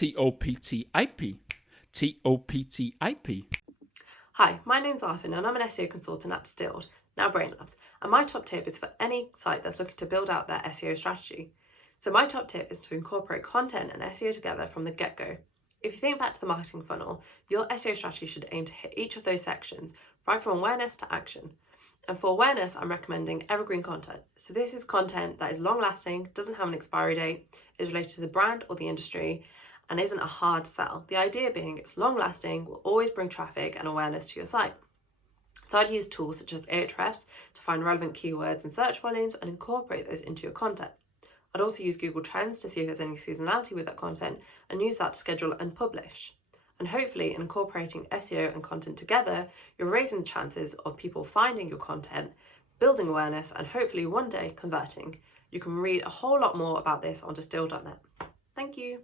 T.O.P.T.I.P. T.O.P.T.I.P. Hi, my name's Arpun and I'm an SEO consultant at Distilled, now BrainLabs, and my top tip is for any site that's looking to build out their SEO strategy. So my top tip is to incorporate content and SEO together from the get-go. If you think back to the marketing funnel, your SEO strategy should aim to hit each of those sections, right from awareness to action. And for awareness, I'm recommending evergreen content. So this is content that is long-lasting, doesn't have an expiry date, is related to the brand or the industry, and isn't a hard sell. The idea being it's long-lasting, will always bring traffic and awareness to your site. So I'd use tools such as Ahrefs to find relevant keywords and search volumes and incorporate those into your content. I'd also use Google Trends to see if there's any seasonality with that content and use that to schedule and publish. And hopefully, in incorporating SEO and content together, you're raising the chances of people finding your content, building awareness, and hopefully one day converting. You can read a whole lot more about this on distilled.net. Thank you.